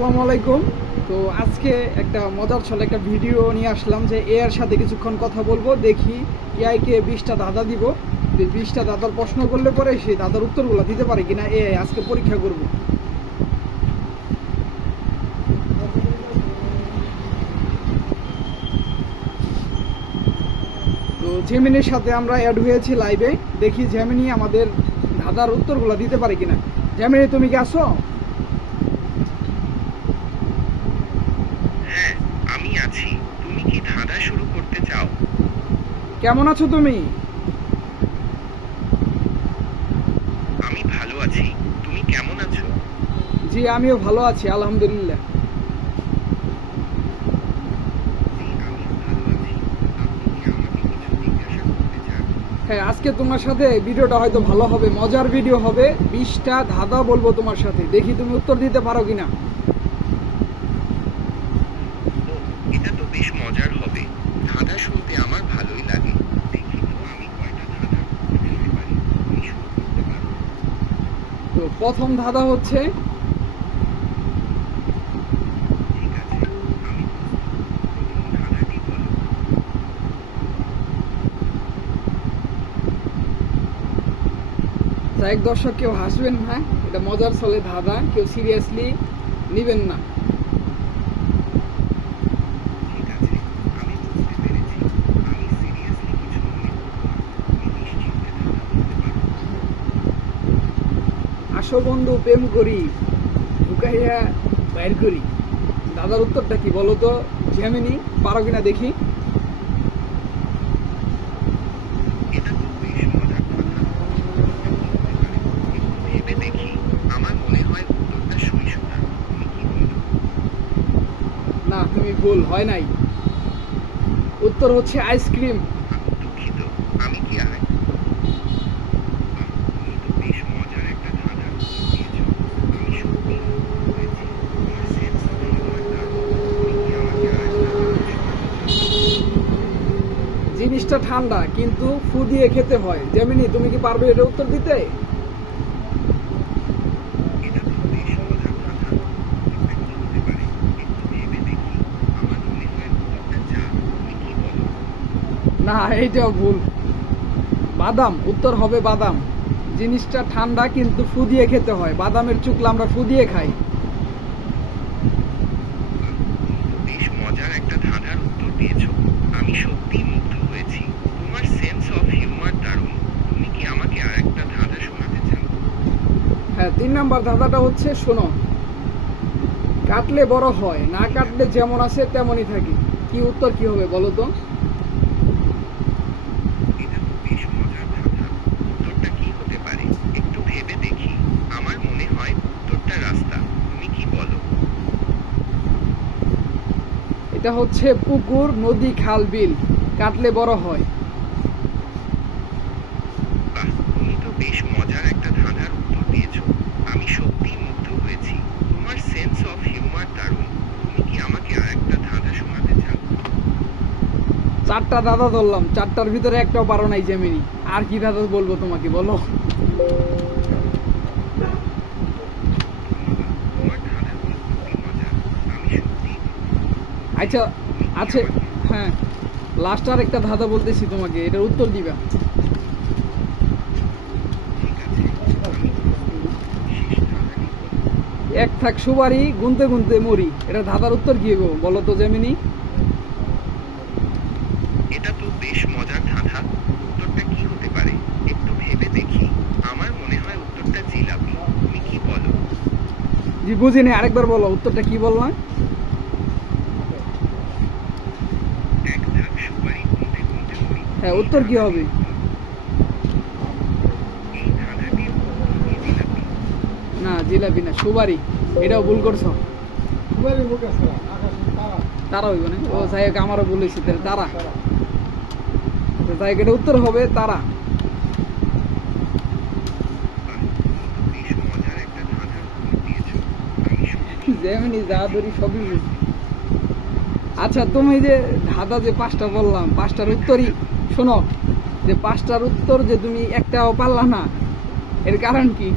আসসালামু আলাইকুম। তো আজকে একটা মজার ছলে একটা ভিডিও নিয়ে আসলাম যে এ এর সাথে কিছুক্ষণ কথা বলব, দেখি এআইকে বিশটা দাদা দিব। যে বিশটা দাদার প্রশ্ন করলে পরে সেই দাদার উত্তরগুলো দিতে পারে কিনা এ আজকে পরীক্ষা করব। তো জেমিনির সাথে আমরা অ্যাড হয়েছি লাইভে দেখি জেমিনি আমাদের দাদার উত্তরগুলো দিতে পারে কিনা। জেমিনি তুমি কি আসো হ্যাঁ আমি আছি। তুমি কি ধাঁধা শুরু করতে চাও? কেমন আছো তুমি? আমি ভালো আছি। তুমি কেমন আছো? জি আমিও ভালো আছি আলহামদুলিল্লাহ। হ্যাঁ আজকে তোমার সাথে ভিডিওটা হয়তো ভালো হবে মজার ভিডিও হবে। বিশটা ধাঁধা বলব তোমার সাথে। দেখি তুমি উত্তর দিতে পারো কিনা ও এটা তো বেশ মজার হবে। ধাঁধা শুনতে আমার ভালোই লাগে। দেখি তো আমি কয়টা ধাঁধা বলতে পারি। তুমি শুরু করতে পারো। তো প্রথম ধাঁধা হচ্ছে? ঠিক আছে আমি প্রথম ধাঁধাটি বলো। এক দর্শক কেউ হাসবেন না। এটা মজার ছলে ধাঁধা। কেউ সিরিয়াসলি নেবেন না ঠিক আছে আমি বুঝতে পেরেছি আমি সিরিয়াসলি কিছু মনে করব না তুমি নিশ্চিন্তে ধাঁধা বলতে পারো আসো বন্ধু প্রেম করি ঢুকাইয়া বাইর করি। দাদার উত্তরটা কি বলো তো? জেমিনি পারো কিনা দেখি? মনে হয় না তুমি ভুল হয় নাই। উত্তর হচ্ছে আইসক্রিম আমি দুঃখিত আমি কি আয় তুমি তো বেশ মজার একটা ধাঁধার উত্তর দিয়েছ আমি সত্যি মুগ্ধ হয়েছি তোমার সেন্স অফ হিউমার দারুণ তুমি কি আমাকে আরেকটা ধাঁধা শোনাতে জিনিসটা ঠান্ডা কিন্তু ফু দিয়ে খেতে হয়। জেমিনি তুমি কি পারবে এটা উত্তর দিতে? না এইটা ভুল। বাদাম উত্তর হবে বাদাম। জিনিসটা ঠান্ডা কিন্তু ফু দিয়ে খেতে হয়। বাদামের চুকলা আমরা ফু দিয়ে খাই বেশ ধাঁধার উত্তর দিয়েছ আমি সত্যিই মুগ্ধ হয়েছি। তোমার সেন্স অফ হিউমার দারুণ। তুমি কি আমাকে আর একটা ধাঁধা শোনাতে চাও? হ্যাঁ তিন নাম্বার ধাঁধাটা হচ্ছে, শোনো। কাটলে বড় হয়, না কাটলে যেমন আছে তেমনই থাকে। কি উত্তর কি হবে বলো তো এটা তো বেশ মজার ধাঁধা উত্তরটা কি হতে পারে একটু ভেবে দেখি আমার মনে হয় উত্তরটা রাস্তা তুমি কি বলো এটা হচ্ছে পুকুর নদী খাল বিল। কাটলে বড় হয়। তুমি তো বেশ মজার একটা দিয়েছ। আমি সত্যিই মুগ্ধ হয়েছি। তোমার সেন্স অফ হিউমার দারুণ। তুমি কি আমাকে আরেকটা ধাঁধা শোনাতে চারটা দাদা ধরলাম। চারটার ভিতরে একটাও পারো নাই জেমিনি। আর কি দাদা বলব তোমাকে বলো তোমার ধাঁধাগুলো খুবই মজার আমি সত্যিই আচ্ছা আছে হ্যাঁ। লাস্ট আর একটা ধাঁধা বলতেছি তোমাকে এটার উত্তর দিবা। এক থাক সুবারি গুনতে গুনতে মরি। এটা ধাঁধার উত্তর কি গো বলো তো জেমিনি এটা তো বেশ মজার ধাঁধা। উত্তরটা কি হতে পারে? একটু ভেবে দেখি। আমার মনে হয় উত্তরটা জিলাপি। তুমি কি বলো? জি বুঝিনি আরেকবার বলো উত্তরটা কি বললাম এক ধাপ সুপারি গুনতে গুনতে মরি হ্যাঁ উত্তর কি হবে? না জিলাপি না সুবারি এটাও ভুল করছ। তারা। হইব না? ও যাই হোক আমারও ভুল হয়েছে তাহলে তারা। যাই এটা উত্তর হবে তারা। জেমিনি যা ধরি সবই বুঝি আচ্ছা তুমি যে ধাঁধা যে পাঁচটা বললাম পাঁচটার উত্তরই শোনো। যে পাঁচটার উত্তর যে তুমি একটাও পারলা না এর কারণ কি?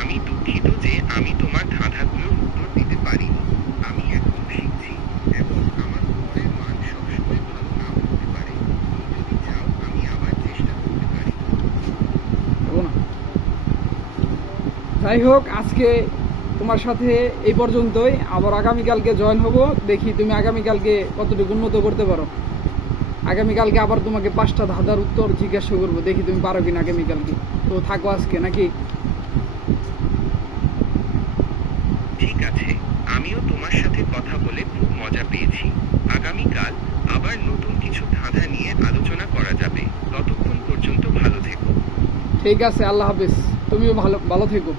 আমি দুঃখিত যে আমি তোমার ধাঁধাগুলোর উত্তর দিতে পারিনি। আমি এখন শিখছি এবং আমার উপরের মান সবসময় ভালো নাও হতে পারে। যদি চাও আমি আবার চেষ্টা করতে পারি। যাই হোক আজকে তোমার সাথে এই পর্যন্তই। আবার আগামীকালকে জয়েন হব। দেখি তুমি আগামীকালকে কতটুকু উন্নত করতে পারো। আগামীকালকে আবার তোমাকে পাঁচটা ধাঁধার উত্তর জিজ্ঞাসা করব। দেখি তুমি পারো কিনা আগামীকালকে। তো থাকো আজকে নাকি? ঠিক আছে। আমিও তোমার সাথে কথা বলে খুব মজা পেয়েছি। আগামীকাল আবার নতুন কিছু ধাঁধা নিয়ে আলোচনা করা যাবে। ততক্ষণ পর্যন্ত ভালো থেকো। ঠিক আছে আল্লাহ হাফিজ। তুমিও ভালো ভালো থেকো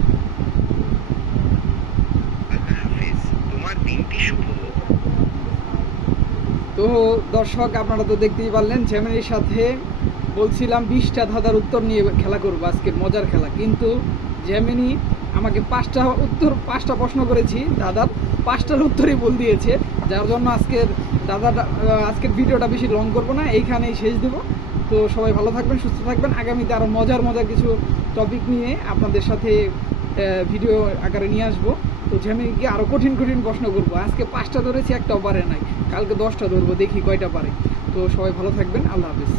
আল্লাহ হাফিজ তোমার দিনটি শুভ হোক তো দর্শক, আপনারা তো দেখতেই পারলেন জ্যামিনির সাথে বলছিলাম বিশটা ধাঁধার উত্তর নিয়ে খেলা করব আজকের মজার খেলা। কিন্তু জ্যামিনি আমাকে পাঁচটা উত্তর, পাঁচটা প্রশ্ন করেছি দাদার পাঁচটার উত্তরই বল দিয়েছে। যার জন্য আজকের দাদার আজকের ভিডিওটা বেশি লং করব না, এইখানেই শেষ দেবো। তো সবাই ভালো থাকবেন, সুস্থ থাকবেন। আগামীতে আরও মজার মজার কিছু টপিক নিয়ে আপনাদের সাথে ভিডিও আকারে নিয়ে আসব। তো গিয়ে আরও কঠিন কঠিন প্রশ্ন করব। আজকে পাঁচটা ধরেছি, একটাও পারে নাই। কালকে দশটা ধরবো, দেখি কয়টা পারে। তো সবাই ভালো থাকবেন, আল্লাহ হাফিজ।